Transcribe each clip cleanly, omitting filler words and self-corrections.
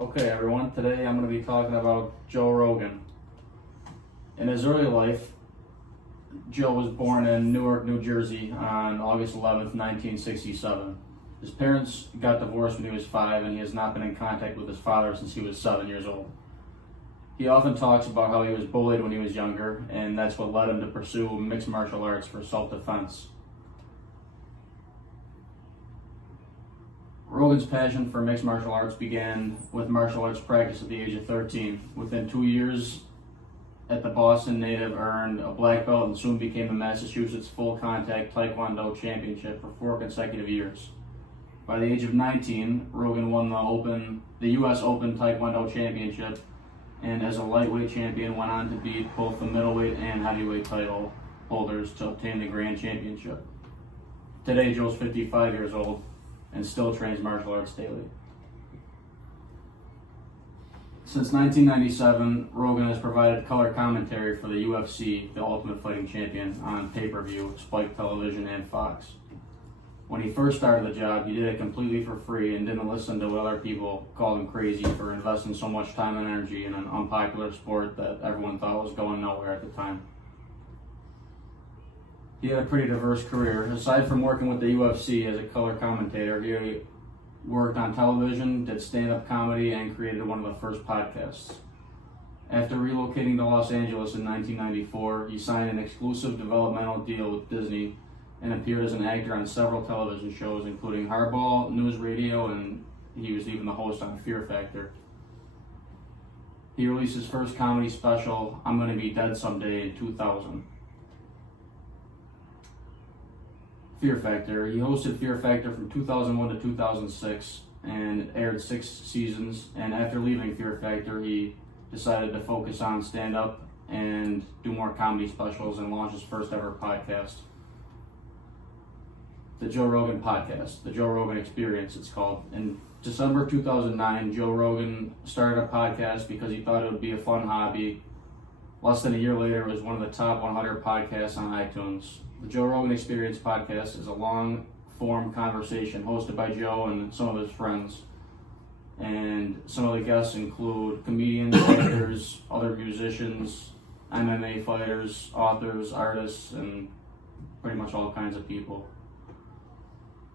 Okay, everyone, today I'm going to be talking about Joe Rogan. In his early life, Joe was born in Newark, New Jersey on August 11th, 1967. His parents got divorced when he was 5, and he has not been in contact with his father since he was 7 years old. He often talks about how he was bullied when he was younger, and that's what led him to pursue mixed martial arts for self-defense. Rogan's passion for mixed martial arts began with martial arts practice at the age of 13. Within 2 years at the Boston Native, earned a black belt and soon became the Massachusetts Full Contact Taekwondo Championship for 4 consecutive years. By the age of 19, Rogan won the U.S. Open Taekwondo Championship, and as a lightweight champion went on to beat both the middleweight and heavyweight title holders to obtain the Grand Championship. Today, Joe's 55 years old and still trains martial arts daily. Since 1997, Rogan has provided color commentary for the UFC, the Ultimate Fighting Champion, on pay-per-view, Spike Television, and Fox. When he first started the job, he did it completely for free and didn't listen to what other people called him crazy for investing so much time and energy in an unpopular sport that everyone thought was going nowhere at the time. He had a pretty diverse career. Aside from working with the UFC as a color commentator, he worked on television, did stand-up comedy, and created one of the first podcasts. After relocating to Los Angeles in 1994, he signed an exclusive developmental deal with Disney and appeared as an actor on several television shows, including Hardball, News Radio, and he was even the host on Fear Factor. He released his first comedy special, I'm Gonna Be Dead Someday, in 2000. Fear Factor. He hosted Fear Factor from 2001 to 2006 and aired 6 seasons. And after leaving Fear Factor, he decided to focus on stand-up and do more comedy specials and launch his first ever podcast, the Joe Rogan Podcast, the Joe Rogan Experience, it's called. In December 2009, Joe Rogan started a podcast because he thought it would be a fun hobby. Less than a year later, it was one of the top 100 podcasts on iTunes. The Joe Rogan Experience podcast is a long-form conversation hosted by Joe and some of his friends. And some of the guests include comedians, actors, other musicians, MMA fighters, authors, artists, and pretty much all kinds of people.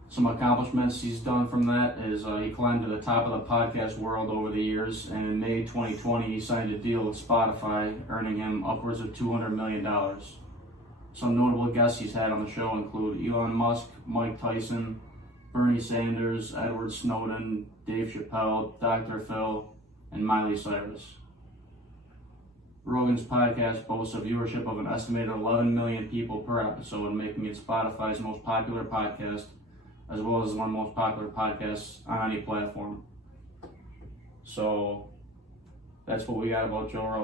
Some accomplishments he's done from that is he climbed to the top of the podcast world over the years, and in May 2020 he signed a deal with Spotify, earning him upwards of $200 million. Some notable guests he's had on the show include Elon Musk, Mike Tyson, Bernie Sanders, Edward Snowden, Dave Chappelle, Dr. Phil, and Miley Cyrus. Rogan's podcast boasts a viewership of an estimated 11 million people per episode, making it Spotify's most popular podcast, as well as one of the most popular podcasts on any platform. So that's what we got about Joe Rogan.